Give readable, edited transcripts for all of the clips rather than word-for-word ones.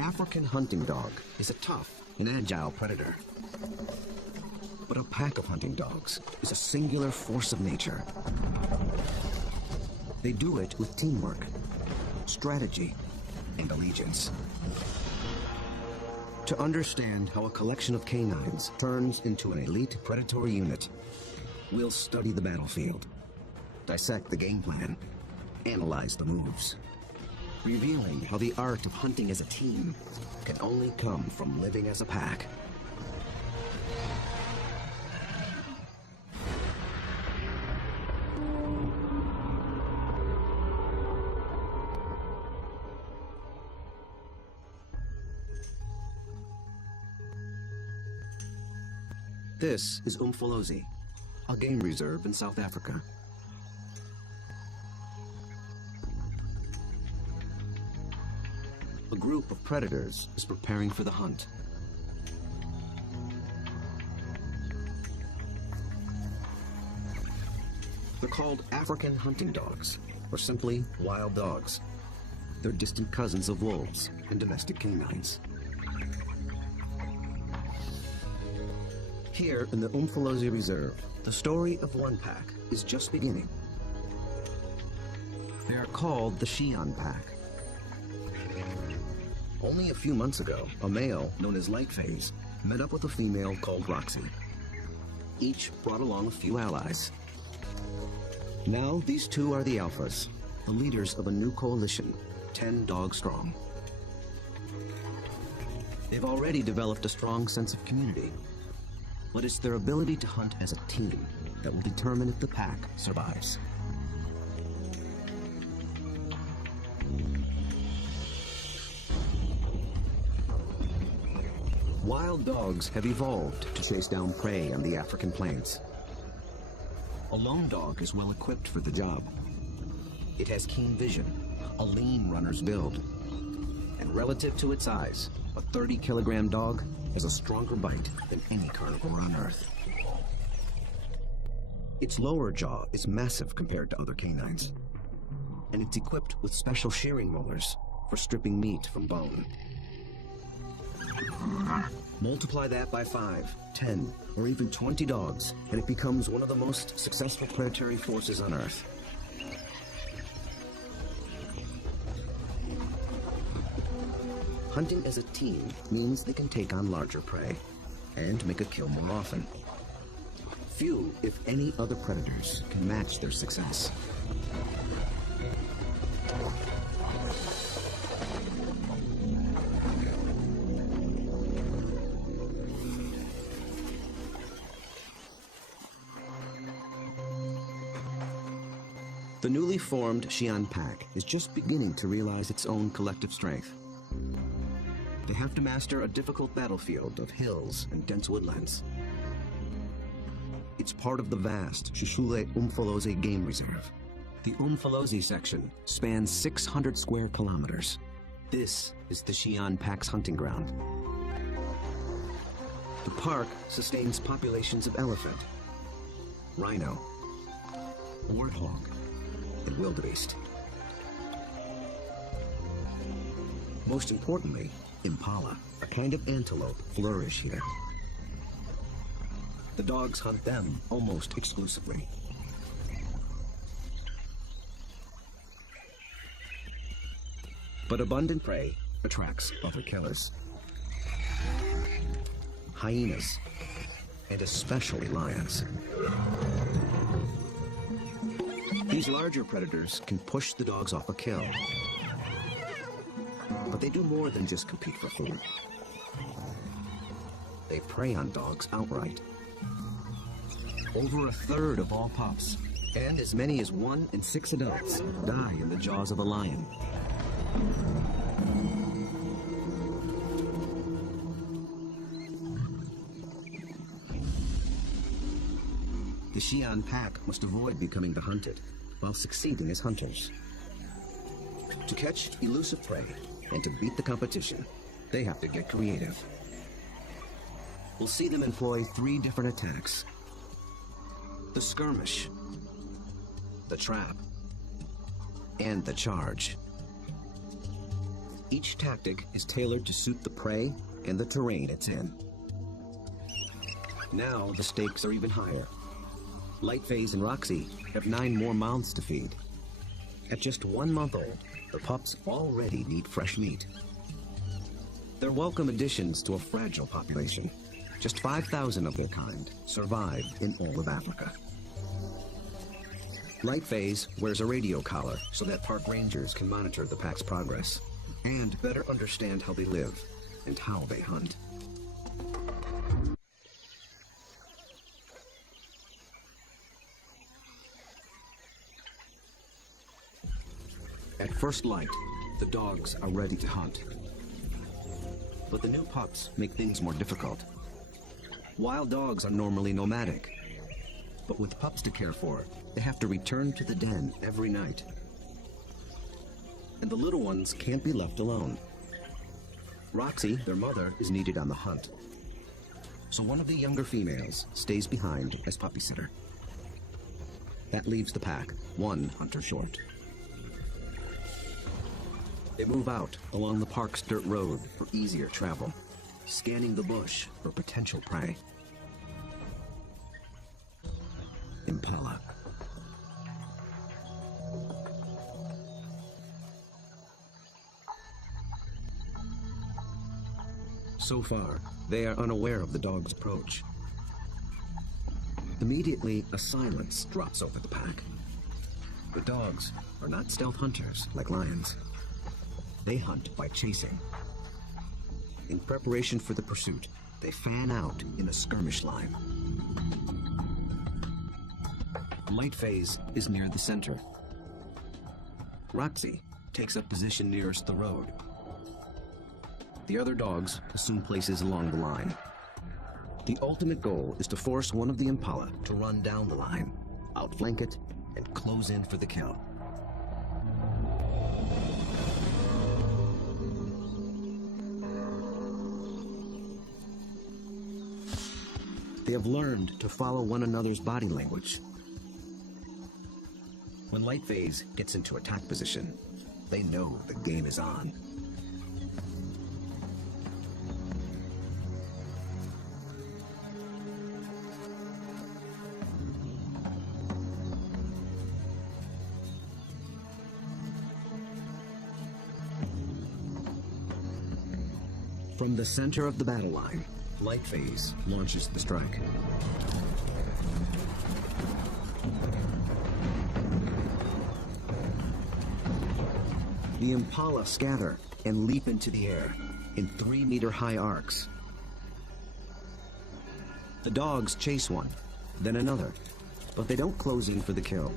African hunting dog is a tough and agile predator. But a pack of hunting dogs is a singular force of nature. They do it with teamwork, strategy, and allegiance. To understand how a collection of canines turns into an elite predatory unit, we'll study the battlefield, dissect the game plan, analyze the moves, revealing how the art of hunting as a team can only come from living as a pack. This is Umfolozi, a game reserve in South Africa. A group of predators is preparing for the hunt. They're called African hunting dogs, or simply wild dogs. They're distant cousins of wolves and domestic canines. Here in the Umfolozi Reserve, the story of one pack is just beginning. They are called the Shian Pack. Only a few months ago, a male known as Lightphase met up with a female called Roxy. Each brought along a few allies. Now these two are the alphas, the leaders of a new coalition, 10 dogs strong. They've already developed a strong sense of community, but it's their ability to hunt as a team that will determine if the pack survives. Wild dogs have evolved to chase down prey on the African plains. A lone dog is well equipped for the job. It has keen vision, a lean runner's build, and relative to its size, a 30-kilogram dog has a stronger bite than any carnivore on Earth. Its lower jaw is massive compared to other canines, and it's equipped with special shearing rollers for stripping meat from bone. Multiply that by 5, 10, or even 20 dogs, and it becomes one of the most successful predatory forces on Earth. Hunting as a team means they can take on larger prey and make a kill more often. Few, if any, other predators can match their success. The newly formed Shian Pack is just beginning to realize its own collective strength. They have to master a difficult battlefield of hills and dense woodlands. It's part of the vast Shushule Umfolozi Game Reserve. The Umfolozi section spans 600 square kilometers. This is the Shian Pack's hunting ground. The park sustains populations of elephant, rhino, warthog, and wildebeest. Most importantly, impala, a kind of antelope, flourish here. The dogs hunt them almost exclusively. But abundant prey attracts other killers. Hyenas, and especially lions. These larger predators can push the dogs off a kill. But they do more than just compete for food. They prey on dogs outright. Over a third of all pups, and as many as 1 in 6 adults, die in the jaws of a lion. The Shian Pack must avoid becoming the hunted, while succeeding as hunters. To catch elusive prey and to beat the competition, they have to get creative. We'll see them employ 3 different attacks: the skirmish, the trap, and the charge. Each tactic is tailored to suit the prey and the terrain it's in. Now the stakes are even higher. Lightface and Roxy have 9 more mouths to feed. At just 1 month old, the pups already need fresh meat. They're welcome additions to a fragile population. Just 5,000 of their kind survive in all of Africa. Lightface wears a radio collar so that park rangers can monitor the pack's progress and better understand how they live and how they hunt. At first light, the dogs are ready to hunt. But the new pups make things more difficult. Wild dogs are normally nomadic, but with pups to care for, they have to return to the den every night. And the little ones can't be left alone. Roxy, their mother, is needed on the hunt. So one of the younger females stays behind as puppy sitter. That leaves the pack 1 hunter short. They move out along the park's dirt road for easier travel, scanning the bush for potential prey. Impala. So far, they are unaware of the dog's approach. Immediately, a silence drops over the pack. The dogs are not stealth hunters like lions. They hunt by chasing. In preparation for the pursuit, they fan out in a skirmish line. Lightface is near the center. Roxy takes up position nearest the road. The other dogs assume places along the line. The ultimate goal is to force one of the impala to run down the line, outflank it, and close in for the kill. They have learned to follow one another's body language. When Lightface gets into attack position, they know the game is on. From the center of the battle line, Lightface launches the strike. The impala scatter and leap into the air in 3-meter-high arcs. The dogs chase one, then another, but they don't close in for the kill.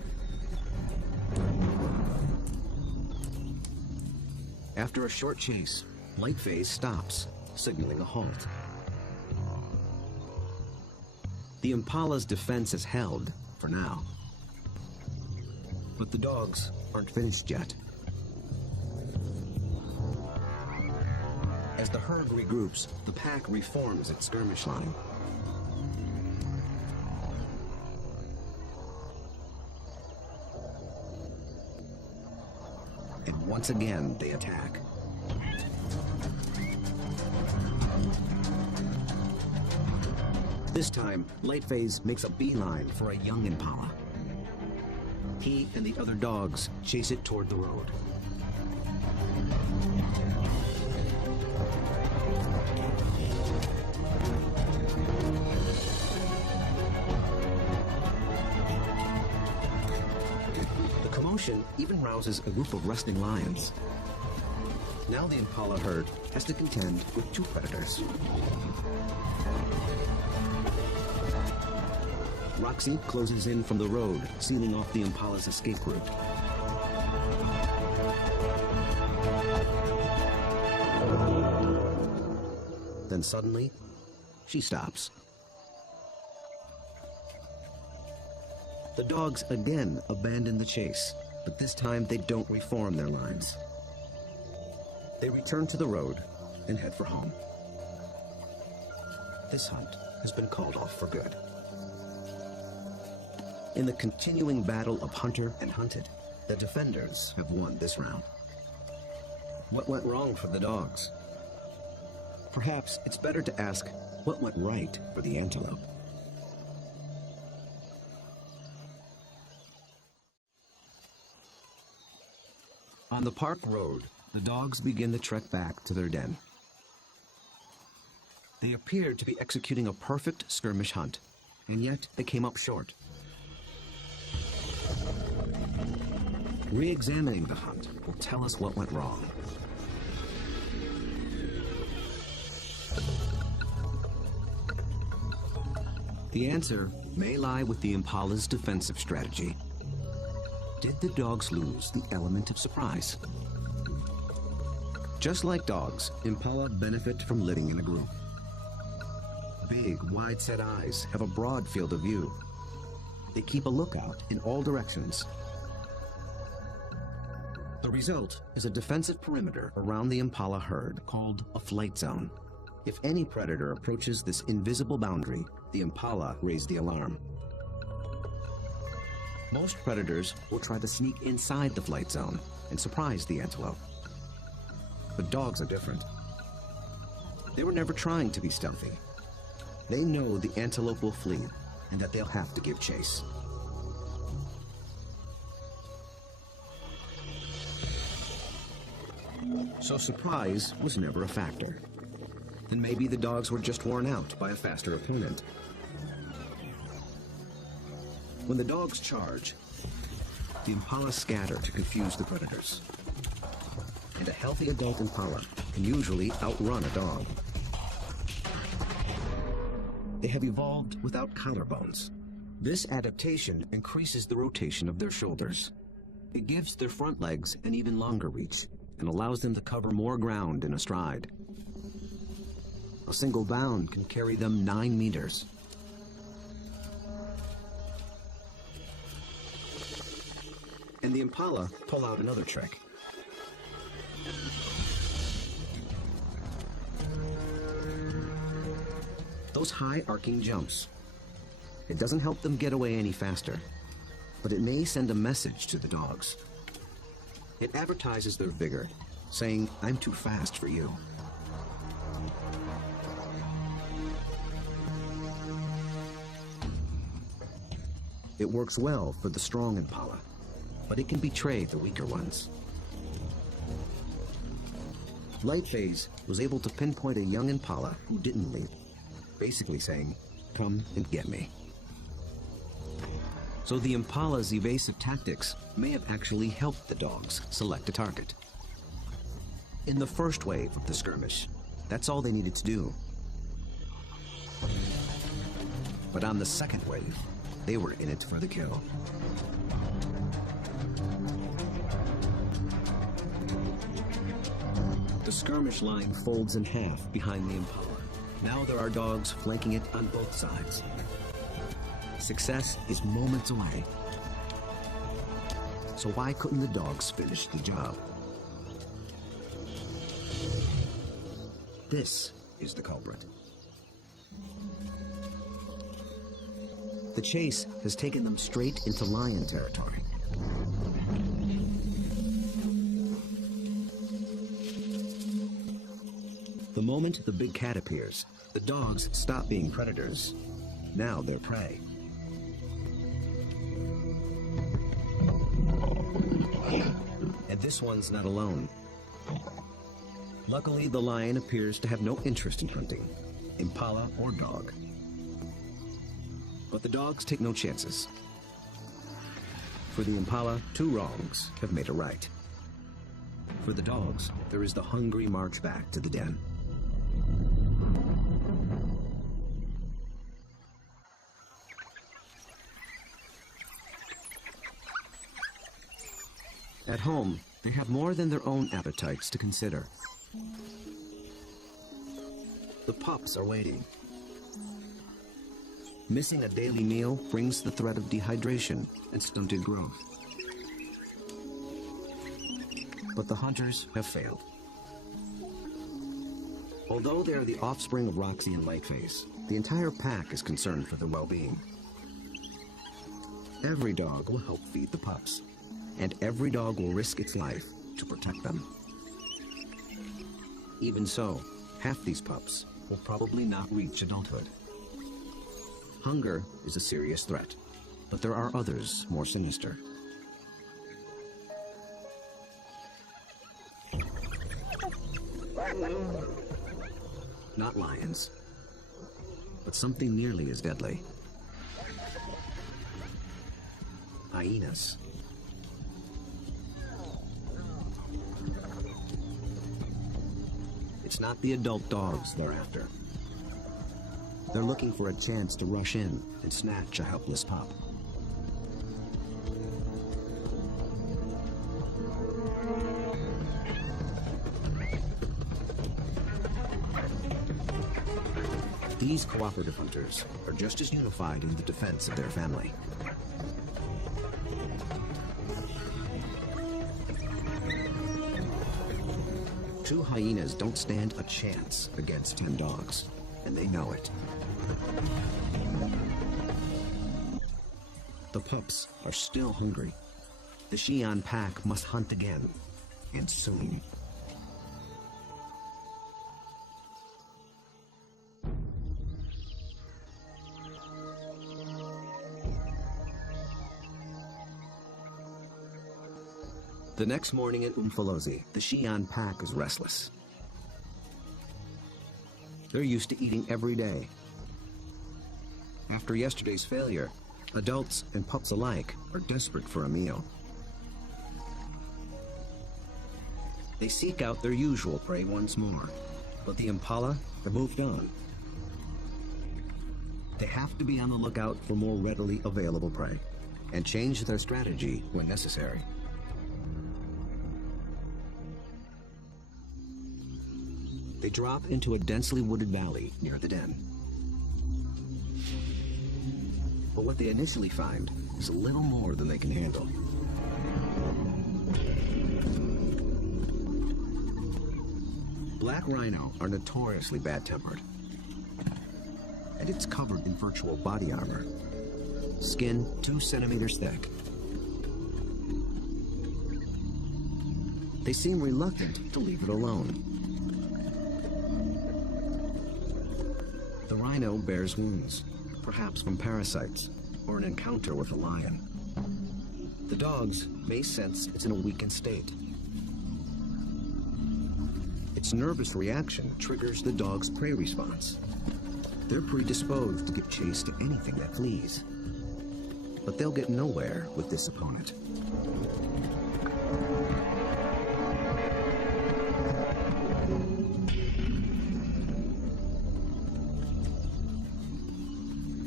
After a short chase, Lightface stops, signaling a halt. The impala's defense is held, for now. But the dogs aren't finished yet. As the herd regroups, the pack reforms its skirmish line. And once again, they attack. This time, Lightface makes a beeline for a young impala. He and the other dogs chase it toward the road. The commotion even rouses a group of resting lions. Now the impala herd has to contend with 2 predators. Roxy closes in from the road, sealing off the impala's escape route. Then suddenly, she stops. The dogs again abandon the chase, but this time they don't reform their lines. They return to the road and head for home. This hunt has been called off for good. In the continuing battle of hunter and hunted, the defenders have won this round. What went wrong for the dogs? Perhaps it's better to ask what went right for the antelope. On the park road, the dogs begin the trek back to their den. They appeared to be executing a perfect skirmish hunt, and yet they came up short. Re-examining the hunt will tell us what went wrong. The answer may lie with the impala's defensive strategy. Did the dogs lose the element of surprise? Just like dogs, impala benefit from living in a group. Big, wide-set eyes have a broad field of view. They keep a lookout in all directions. The result is a defensive perimeter around the impala herd called a flight zone. If any predator approaches this invisible boundary, the impala raise the alarm. Most predators will try to sneak inside the flight zone and surprise the antelope. But dogs are different. They were never trying to be stealthy. They know the antelope will flee and that they'll have to give chase. So surprise was never a factor. Then maybe the dogs were just worn out by a faster opponent. When the dogs charge, the impala scatter to confuse the predators. And a healthy adult impala can usually outrun a dog. They have evolved without collarbones. This adaptation increases the rotation of their shoulders. It gives their front legs an even longer reach and allows them to cover more ground in a stride. A single bound can carry them 9 meters. And the impala pull out another trick. Those high arcing jumps. It doesn't help them get away any faster, but it may send a message to the dogs. It advertises their vigor, saying, "I'm too fast for you." It works well for the strong impala, but it can betray the weaker ones. Lightface was able to pinpoint a young impala who didn't leave, basically saying, "Come and get me." So the impala's evasive tactics may have actually helped the dogs select a target. In the first wave of the skirmish, that's all they needed to do. But on the second wave, they were in it for the kill. The skirmish line folds in half behind the impala. Now there are dogs flanking it on both sides. Success is moments away. So why couldn't the dogs finish the job? This is the culprit. The chase has taken them straight into lion territory. The moment the big cat appears, the dogs stop being predators. Now they're prey. And this one's not alone. Luckily, the lion appears to have no interest in hunting, impala or dog. But the dogs take no chances. For the impala, 2 wrongs have made a right. For the dogs, there is the hungry march back to the den. At home, they have more than their own appetites to consider. The pups are waiting. Missing a daily meal brings the threat of dehydration and stunted growth. But the hunters have failed. Although they are the offspring of Roxy and Lightface, the entire pack is concerned for their well-being. Every dog will help feed the pups, and every dog will risk its life to protect them. Even so, half these pups will probably not reach adulthood. Hunger is a serious threat, but there are others more sinister. Not lions, but something nearly as deadly. Hyenas. It's not the adult dogs they're after. They're looking for a chance to rush in and snatch a helpless pup. These cooperative hunters are just as unified in the defense of their family. Two hyenas don't stand a chance against 10 dogs, and they know it. The pups are still hungry. The Xi'an pack must hunt again, and soon. The next morning at Umfolozi, the Xi'an pack is restless. They're used to eating every day. After yesterday's failure, adults and pups alike are desperate for a meal. They seek out their usual prey once more, but the impala have moved on. They have to be on the lookout for more readily available prey and change their strategy when necessary. They drop into a densely wooded valley near the den. But what they initially find is a little more than they can handle. Black rhino are notoriously bad-tempered, and it's covered in virtual body armor, skin 2 centimeters thick. They seem reluctant to leave it alone. The rhino bears wounds, perhaps from parasites or an encounter with a lion. The dogs may sense it's in a weakened state. Its nervous reaction triggers the dog's prey response. They're predisposed to give chase to anything that flees. But they'll get nowhere with this opponent.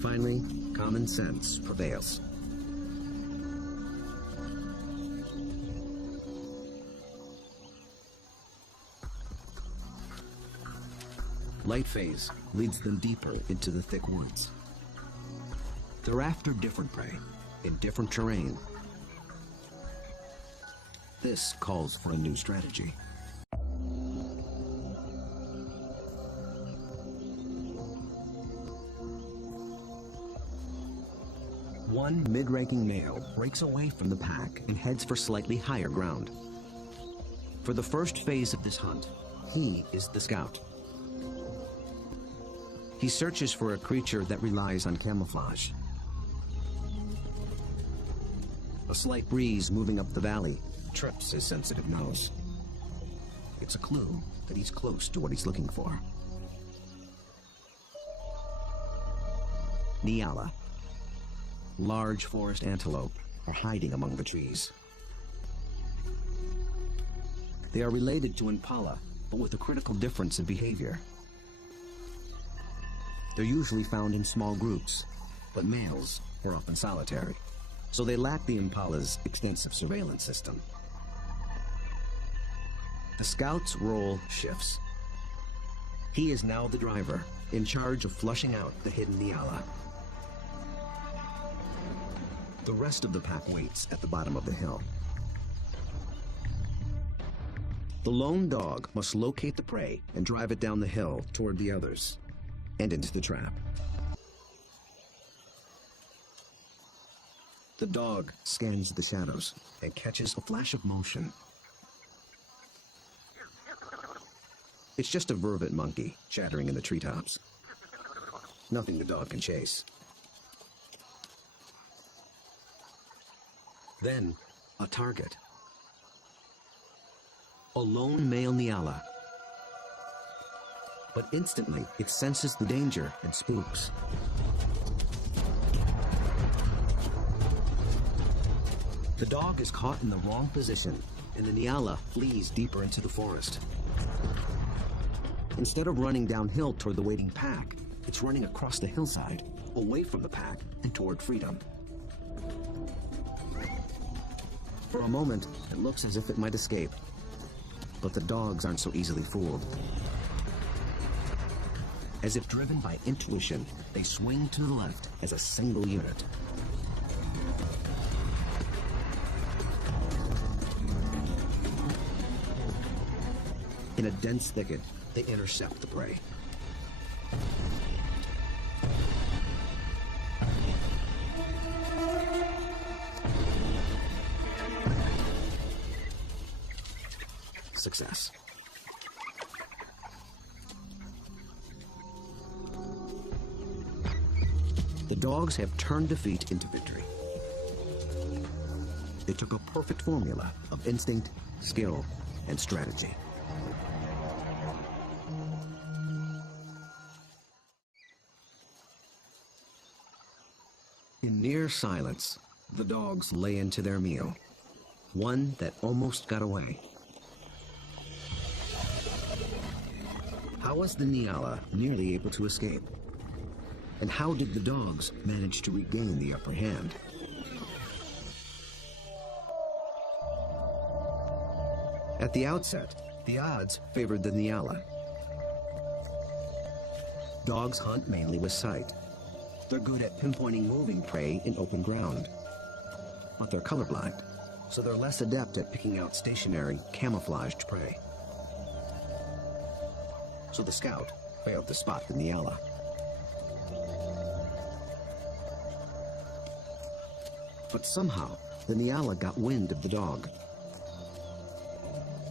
Finally, common sense prevails. Light phase leads them deeper into the thick woods. They're after different prey in different terrain. This calls for a new strategy. One mid-ranking male breaks away from the pack and heads for slightly higher ground. For the first phase of this hunt, he is the scout. He searches for a creature that relies on camouflage. A slight breeze moving up the valley trips his sensitive nose. It's a clue that he's close to what he's looking for. Nyala. Large forest antelope are hiding among the trees. They are related to impala, but with a critical difference in behavior. They're usually found in small groups, but males are often solitary, so they lack the impala's extensive surveillance system. The scout's role shifts. He is now the driver, in charge of flushing out the hidden Nyala. The rest of the pack waits at the bottom of the hill. The lone dog must locate the prey and drive it down the hill toward the others and into the trap. The dog scans the shadows and catches a flash of motion. It's just a vervet monkey chattering in the treetops. Nothing the dog can chase. Then, a target. A lone male Nyala. But instantly, it senses the danger and spooks. The dog is caught in the wrong position, and the Nyala flees deeper into the forest. Instead of running downhill toward the waiting pack, it's running across the hillside, away from the pack and toward freedom. For a moment, it looks as if it might escape, but the dogs aren't so easily fooled. As if driven by intuition, they swing to the left as a single unit. In a dense thicket, they intercept the prey. Success. The dogs have turned defeat into victory. They took a perfect formula of instinct, skill, and strategy. In near silence, the dogs lay into their meal, one that almost got away. How was the Nyala nearly able to escape? And how did the dogs manage to regain the upper hand? At the outset, the odds favored the Nyala. Dogs hunt mainly with sight. They're good at pinpointing moving prey in open ground. But they're colorblind, so they're less adept at picking out stationary, camouflaged prey. So the scout failed to spot the Nyala. But somehow, the Nyala got wind of the dog.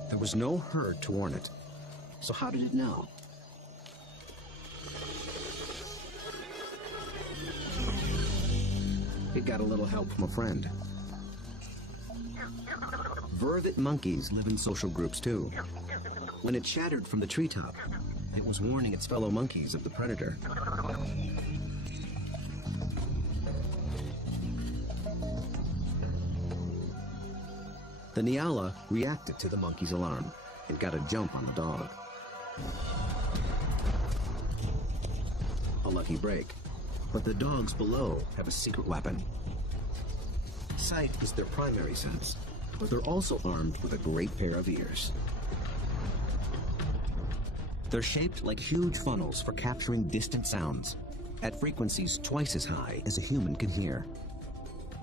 There was no herd to warn it. So how did it know? It got a little help from a friend. Vervet monkeys live in social groups too. When it chattered from the treetop, it was warning its fellow monkeys of the predator. The Nyala reacted to the monkey's alarm and got a jump on the dog. A lucky break, but the dogs below have a secret weapon. Sight is their primary sense, but they're also armed with a great pair of ears. They're shaped like huge funnels for capturing distant sounds at frequencies twice as high as a human can hear.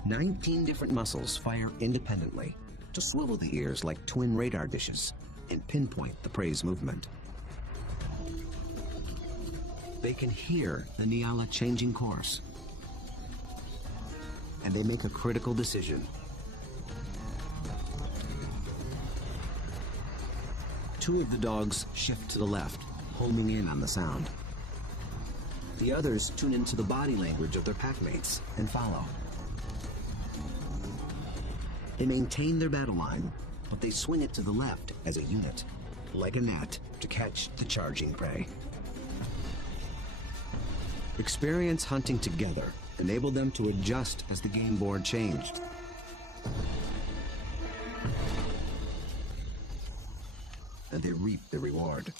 19 different muscles fire independently to swivel the ears like twin radar dishes and pinpoint the prey's movement. They can hear the Nyala changing course, and they make a critical decision. Two of the dogs shift to the left, homing in on the sound. The others tune into the body language of their packmates and follow. They maintain their battle line, but they swing it to the left as a unit, like a net, to catch the charging prey. Experience hunting together enabled them to adjust as the game board changed. And they reap the reward.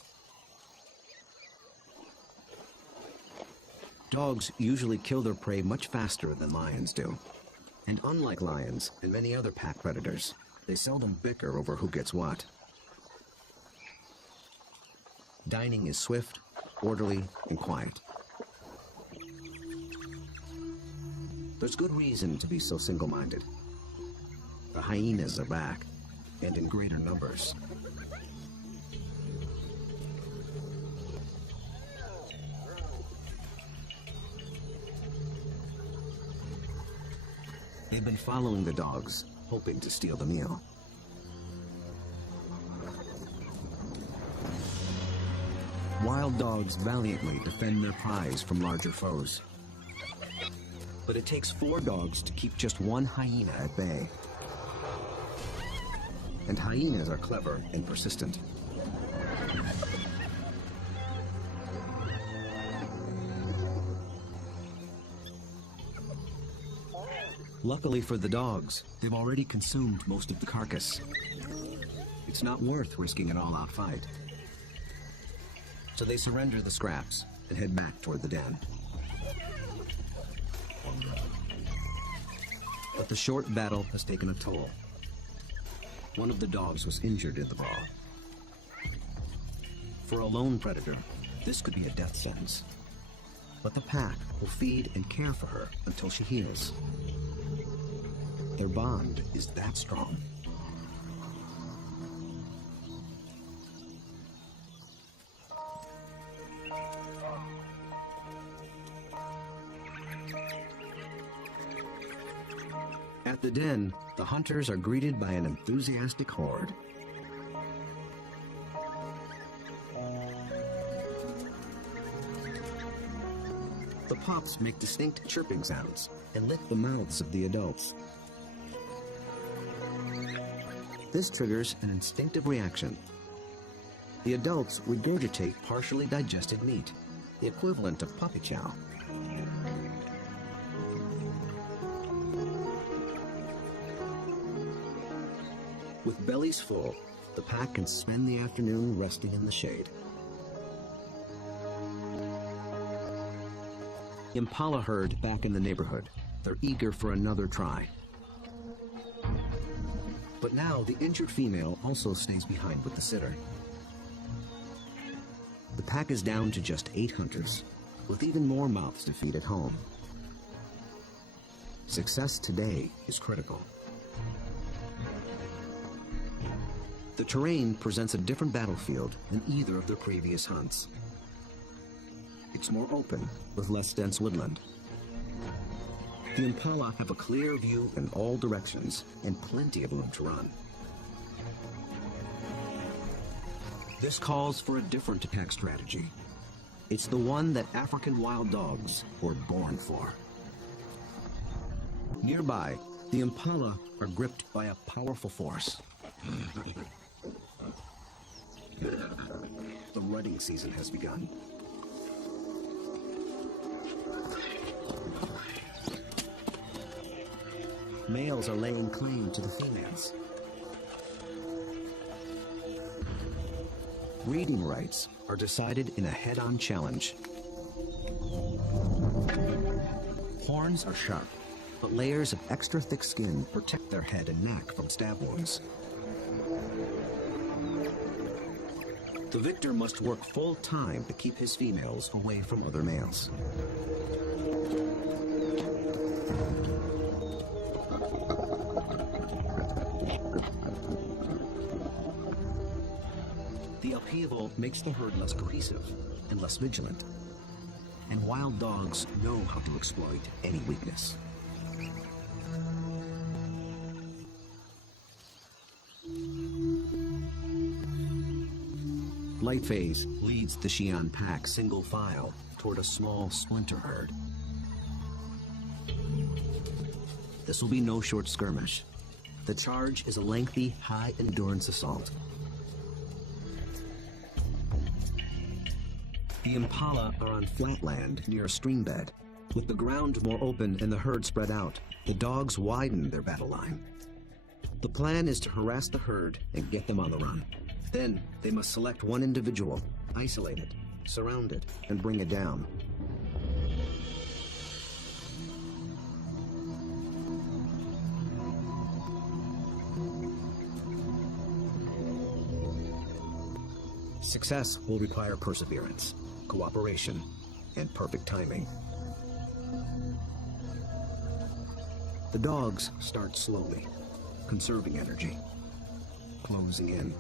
Dogs usually kill their prey much faster than lions do. And unlike lions and many other pack predators, they seldom bicker over who gets what. Dining is swift, orderly, and quiet. There's good reason to be so single-minded. The hyenas are back, and in greater numbers. They've been following the dogs, hoping to steal the meal. dogs valiantly defend their prize from larger foes. But it takes 4 dogs to keep just one hyena at bay. And hyenas are clever and persistent. Luckily for the dogs, they've already consumed most of the carcass. It's not worth risking an all-out fight. So they surrender the scraps and head back toward the den. But the short battle has taken a toll. One of the dogs was injured in the brawl. For a lone predator, this could be a death sentence. But the pack will feed and care for her until she heals. Their bond is that strong. At the den, the hunters are greeted by an enthusiastic horde. The pups make distinct chirping sounds and lick the mouths of the adults. This triggers an instinctive reaction. The adults regurgitate partially digested meat, the equivalent of puppy chow. With bellies full, the pack can spend the afternoon resting in the shade. Impala herd back in the neighborhood. They're eager for another try. But now the injured female also stays behind with the sitter. The pack is down to just 8 hunters, with even more mouths to feed at home. Success today is critical. The terrain presents a different battlefield than either of their previous hunts. It's more open, with less dense woodland. The impala have a clear view in all directions and plenty of room to run. This calls for a different attack strategy. It's the one that African wild dogs were born for. Nearby, the impala are gripped by a powerful force. The rutting season has begun. Males are laying claim to the females. Breeding rights are decided in a head-on challenge. Horns are sharp, but layers of extra thick skin protect their head and neck from stab wounds. The victor must work full time to keep his females away from other males. The upheaval makes the herd less cohesive and less vigilant, and wild dogs know how to exploit any weakness. Lightphase leads the Xi'an pack single file toward a small splinter herd. This will be no short skirmish. The charge is a lengthy, high-endurance assault. The impala are on flat land near a stream bed. With the ground more open and the herd spread out, the dogs widen their battle line. The plan is to harass the herd and get them on the run. Then they must select one individual, isolate it, surround it, and bring it down. Success will require perseverance, cooperation, and perfect timing. The dogs start slowly, conserving energy, closing in.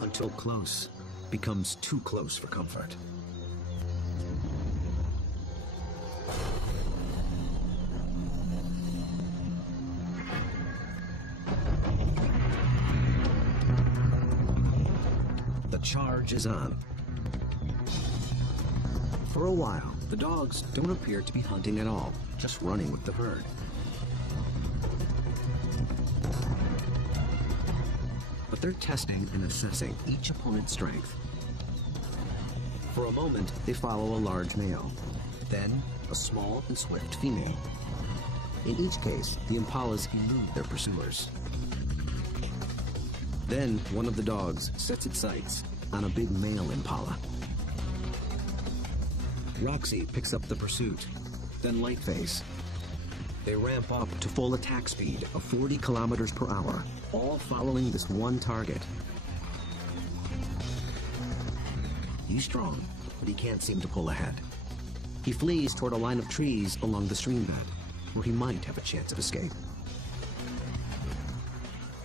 Until close becomes too close for comfort. The charge is on. For a while, the dogs don't appear to be hunting at all, just running with the herd. But they're testing and assessing each opponent's strength. For a moment, they follow a large male, then a small and swift female. In each case, the impalas elude their pursuers. Then, one of the dogs sets its sights on a big male impala. Roxy picks up the pursuit, then Lightface. They ramp up to full attack speed of 40 kilometers per hour, all following this one target. He's strong, but he can't seem to pull ahead. He flees toward a line of trees along the stream bed, where he might have a chance of escape.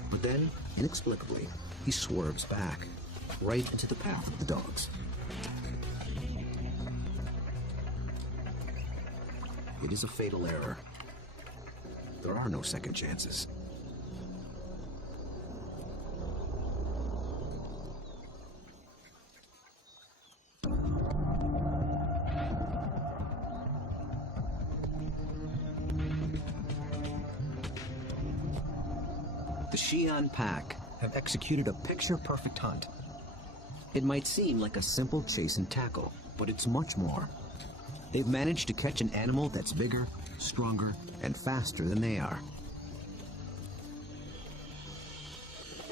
But then, inexplicably, he swerves back, right into the path of the dogs. It is a fatal error. There are no second chances. The Xi'an pack have executed a picture-perfect hunt. It might seem like a simple chase and tackle, but it's much more. They've managed to catch an animal that's bigger, stronger, and faster than they are.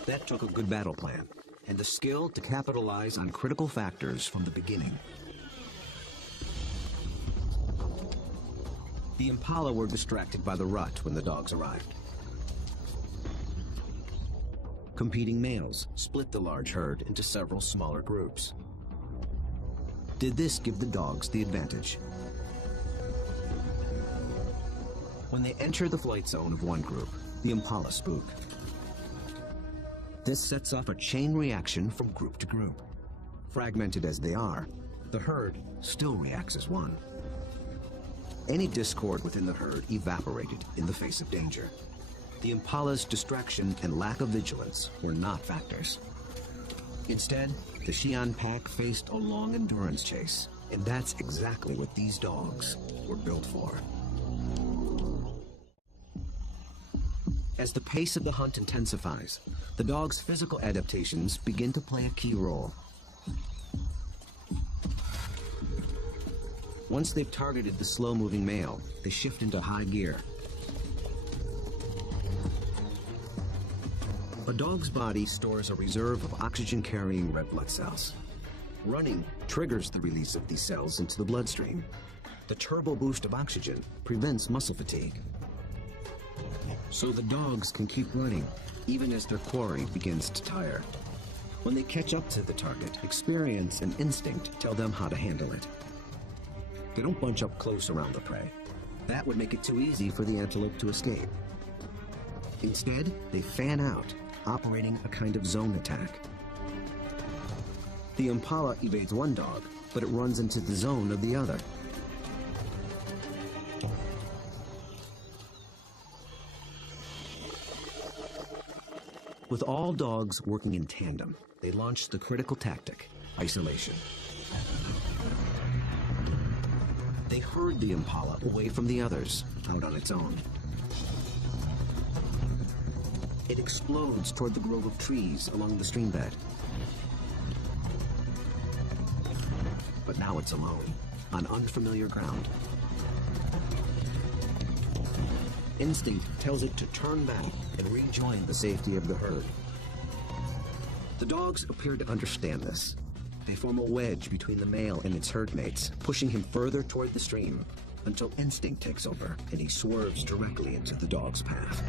That took a good battle plan, and the skill to capitalize on critical factors from the beginning. The impala were distracted by the rut when the dogs arrived. Competing males split the large herd into several smaller groups. Did this give the dogs the advantage? When they enter the flight zone of one group, the impala spook. This sets off a chain reaction from group to group. Fragmented as they are, the herd still reacts as one. Any discord within the herd evaporated in the face of danger. The impala's distraction and lack of vigilance were not factors. Instead, the Xi'an pack faced a long endurance chase, and that's exactly what these dogs were built for. As the pace of the hunt intensifies, the dog's physical adaptations begin to play a key role. Once they've targeted the slow-moving male, they shift into high gear. A dog's body stores a reserve of oxygen-carrying red blood cells. Running triggers the release of these cells into the bloodstream. The turbo boost of oxygen prevents muscle fatigue. So the dogs can keep running, even as their quarry begins to tire. When they catch up to the target, experience and instinct tell them how to handle it. They don't bunch up close around the prey. That would make it too easy for the antelope to escape. Instead, they fan out, operating a kind of zone attack. The impala evades one dog, but it runs into the zone of the other. With all dogs working in tandem, they launch the critical tactic, isolation. They herd the impala away from the others, out on its own. It explodes toward the grove of trees along the stream bed. But now it's alone, on unfamiliar ground. Instinct tells it to turn back and rejoin the safety of the herd. The dogs appear to understand this. They form a wedge between the male and its herd mates, pushing him further toward the stream, until instinct takes over and he swerves directly into the dog's path.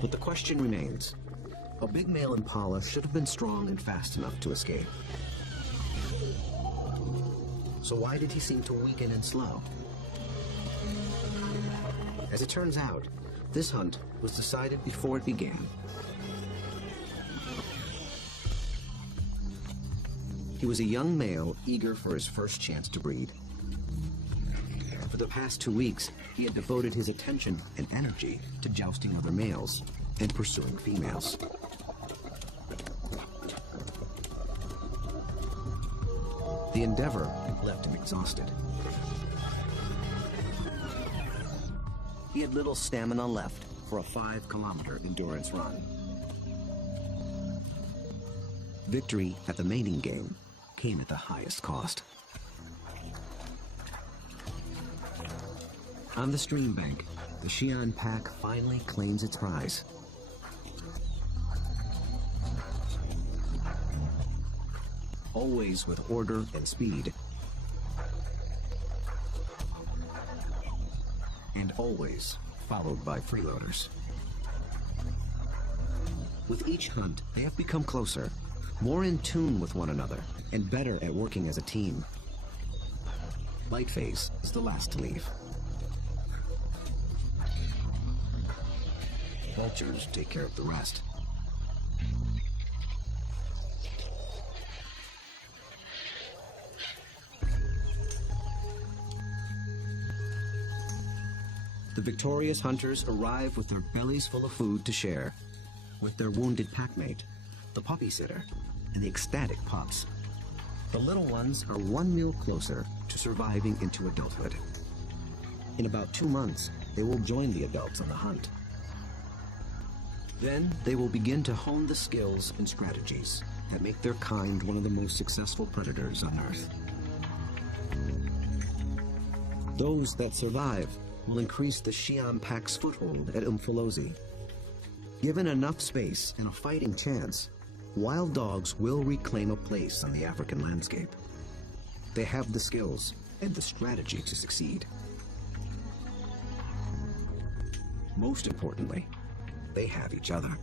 But the question remains. A big male impala should have been strong and fast enough to escape. So why did he seem to weaken and slow? As it turns out, this hunt was decided before it began. He was a young male eager for his first chance to breed. For the past 2 weeks, he had devoted his attention and energy to jousting other males and pursuing females. The endeavor left him exhausted. He had little stamina left for a 5-kilometer endurance run. Victory at the mating game came at the highest cost. On the stream bank, the Xi'an pack finally claims its prize. Always with order and speed. And always followed by freeloaders. With each hunt, they have become closer, more in tune with one another, and better at working as a team. Lightface is the last to leave. Vultures take care of the rest. The victorious hunters arrive with their bellies full of food to share, with their wounded packmate, the puppy sitter, and the ecstatic pups. The little ones are one meal closer to surviving into adulthood. In about 2 months, they will join the adults on the hunt. Then they will begin to hone the skills and strategies that make their kind one of the most successful predators on Earth. Those that survive will increase the Xi'an pack's foothold at Umfolozi. Given enough space and a fighting chance, wild dogs will reclaim a place on the African landscape. They have the skills and the strategy to succeed. Most importantly, they have each other.